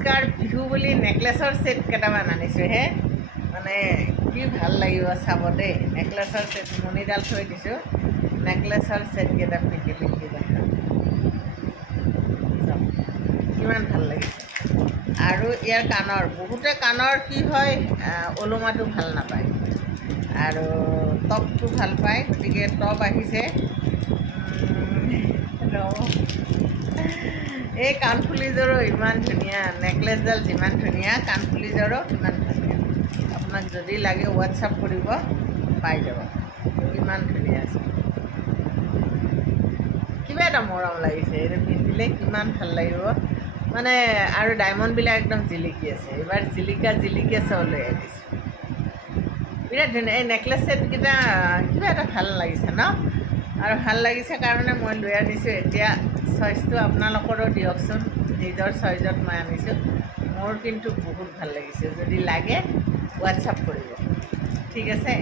নমস্কাৰ বিহু বুলি নেকলেছৰ ছেট কেইটামান আনিছোঁ হে মানে কি ভাল লাগিব চাব দেই নেকলেছৰ ছেট মণিডাল থৈ দিছোঁ নেকলেছৰ ছেটকেইটা পিন্ধি পিন্ধি দেখা চাওক কিমান ভাল লাগিছে আৰু ইয়াৰ কাণৰ বহুতে কাণৰ কি হয় ওলোমাটো ভাল নাপায় আৰু টপটো ভাল পায় গতিকে টপ আহিছে এই কাণফুলিযোৰো ইমান ধুনীয়া নেকলেছডাল যিমান ধুনীয়া কাণফুলিযোৰো সিমান ধুনীয়া আপোনাক যদি লাগে হোৱাটছআপ কৰিব পাই যাব ইমান ধুনীয়া আছে কিবা এটা মৰম লাগিছে এইটো পিন্ধিলে কিমান ভাল লাগিব মানে আৰু ডায়মণ্ডবিলাক একদম জিলিকি আছে এইবাৰ জিলিকা চাউল লৈ আনিছোঁ বিৰাট ধুনীয়া এই নেকলেছ ছেটকেইটা কিবা এটা ভাল লাগিছে ন আৰু ভাল লাগিছে কাৰণে মই লৈ আনিছোঁ এতিয়া চইচটো আপোনালোকৰো দিয়কচোন নিজৰ চইচত মই আনিছোঁ মোৰ কিন্তু বহুত ভাল লাগিছে যদি লাগে হোৱাটছআপ কৰিব ঠিক আছে